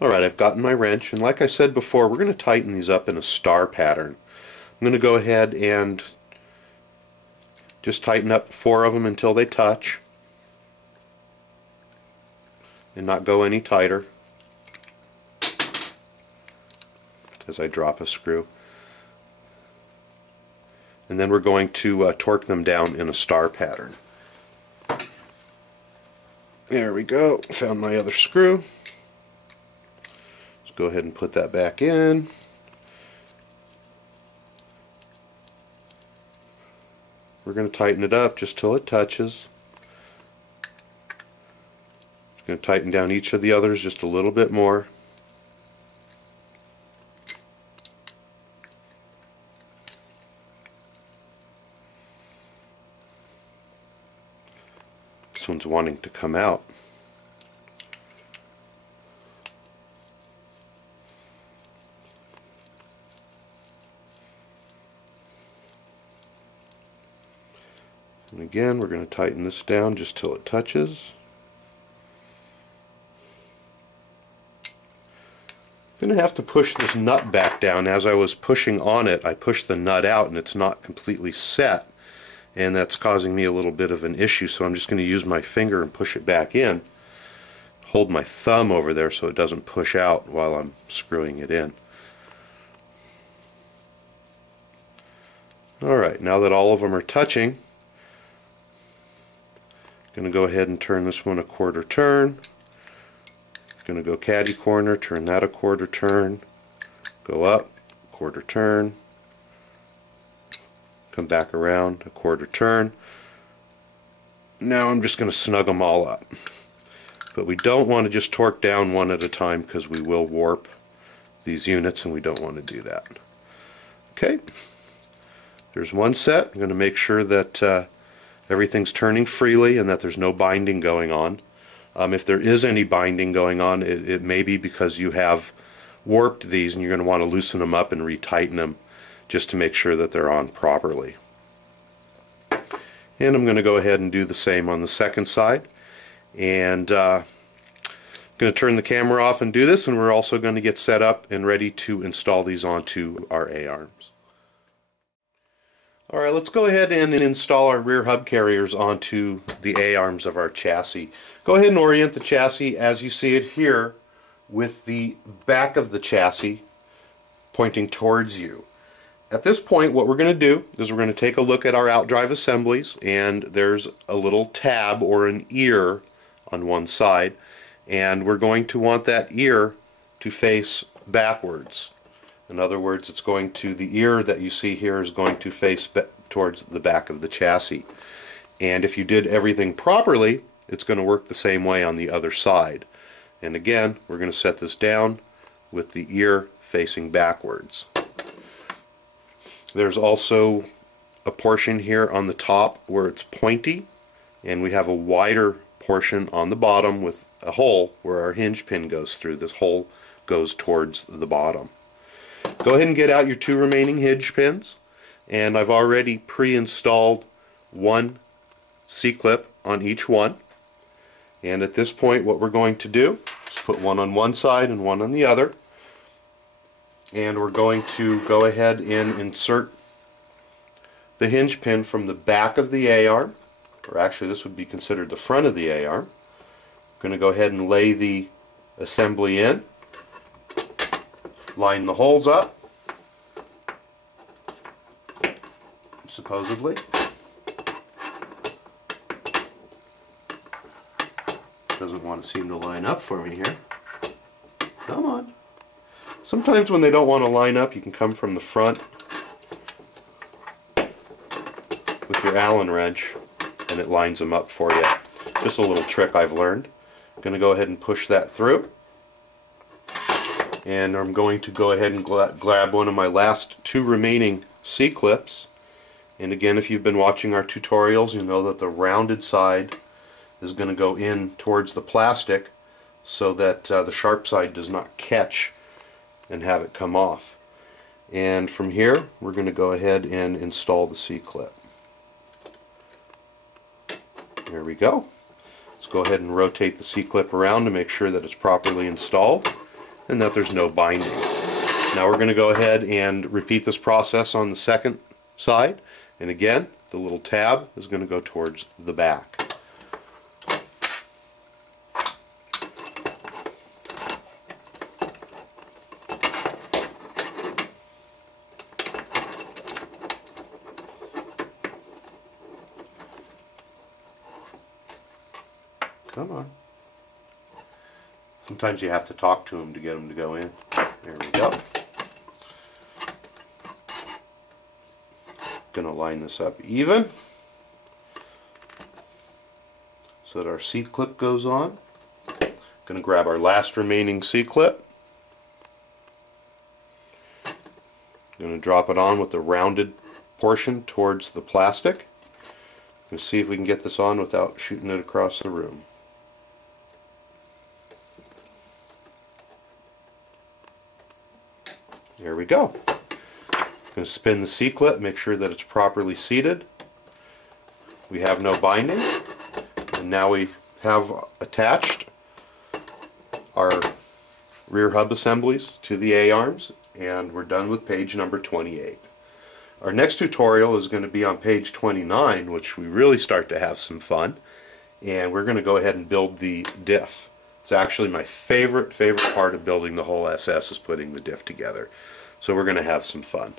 Alright, I've gotten my wrench, and like I said before, we're going to tighten these up in a star pattern. I'm going to go ahead and just tighten up 4 of them until they touch and not go any tighter as I drop a screw. And then we're going to torque them down in a star pattern. There we go. Found my other screw. Let's go ahead and put that back in. We're going to tighten it up just till it touches. Going to tighten down each of the others just a little bit more. This one's wanting to come out. And again, we're going to tighten this down just till it touches. I'm going to have to push this nut back down. As I was pushing on it, I pushed the nut out and it's not completely set, and that's causing me a little bit of an issue, so I'm just going to use my finger and push it back in. Hold my thumb over there so it doesn't push out while I'm screwing it in. Alright, now that all of them are touching, I'm going to go ahead and turn this one a quarter turn. Going to go caddy corner, turn that a quarter turn, go up, quarter turn, come back around, a quarter turn. Now I'm just going to snug them all up. But we don't want to just torque down one at a time because we will warp these units and we don't want to do that. Okay, there's one set. I'm going to make sure that everything's turning freely and that there's no binding going on. If there is any binding going on, it may be because you have warped these and you're going to want to loosen them up and retighten them just to make sure that they're on properly. And I'm going to go ahead and do the same on the second side. And I'm going to turn the camera off and do this, and we're also going to get set up and ready to install these onto our A-arms. Alright, let's go ahead and install our rear hub carriers onto the A-arms of our chassis. Go ahead and orient the chassis as you see it here, with the back of the chassis pointing towards you. At this point, what we're going to do is we're going to take a look at our outdrive assemblies, and there's a little tab or an ear on one side, and we're going to want that ear to face backwards. In other words, it's going to, the ear that you see here is going to face towards the back of the chassis. And if you did everything properly, it's going to work the same way on the other side. And again, we're going to set this down with the ear facing backwards. There's also a portion here on the top where it's pointy, and we have a wider portion on the bottom with a hole where our hinge pin goes through. This hole goes towards the bottom. Go ahead and get out your 2 remaining hinge pins, and I've already pre-installed one C-clip on each one. And at this point, what we're going to do is put one on one side and one on the other, and we're going to go ahead and insert the hinge pin from the back of the A-arm, or actually this would be considered the front of the A-arm. I'm going to go ahead and lay the assembly in, line the holes up, supposedly. Doesn't want to seem to line up for me here. Come on. Sometimes when they don't want to line up, you can come from the front with your Allen wrench and it lines them up for you. Just a little trick I've learned. I'm going to go ahead and push that through. And I'm going to go ahead and grab one of my last 2 remaining C-clips. And again, if you've been watching our tutorials, you know that the rounded side is going to go in towards the plastic so that the sharp side does not catch and have it come off. And from here, we're going to go ahead and install the C-clip. There we go. Let's go ahead and rotate the C-clip around to make sure that it's properly installed. and that there's no binding. Now we're going to go ahead and repeat this process on the second side, and again the little tab is going to go towards the back. Come on. Sometimes you have to talk to them to get them to go in. There we go. Gonna line this up even so that our seat clip goes on. Gonna grab our last remaining seat clip. Gonna drop it on with the rounded portion towards the plastic. Gonna see if we can get this on without shooting it across the room. There we go. Going to spin the C-clip, make sure that it's properly seated. We have no binding, and now we have attached our rear hub assemblies to the A-arms, and we're done with page number 28. Our next tutorial is going to be on page 29, which we really start to have some fun, and we're going to go ahead and build the diff. It's actually my favorite part of building the whole SS is putting the diff together. So we're going to have some fun.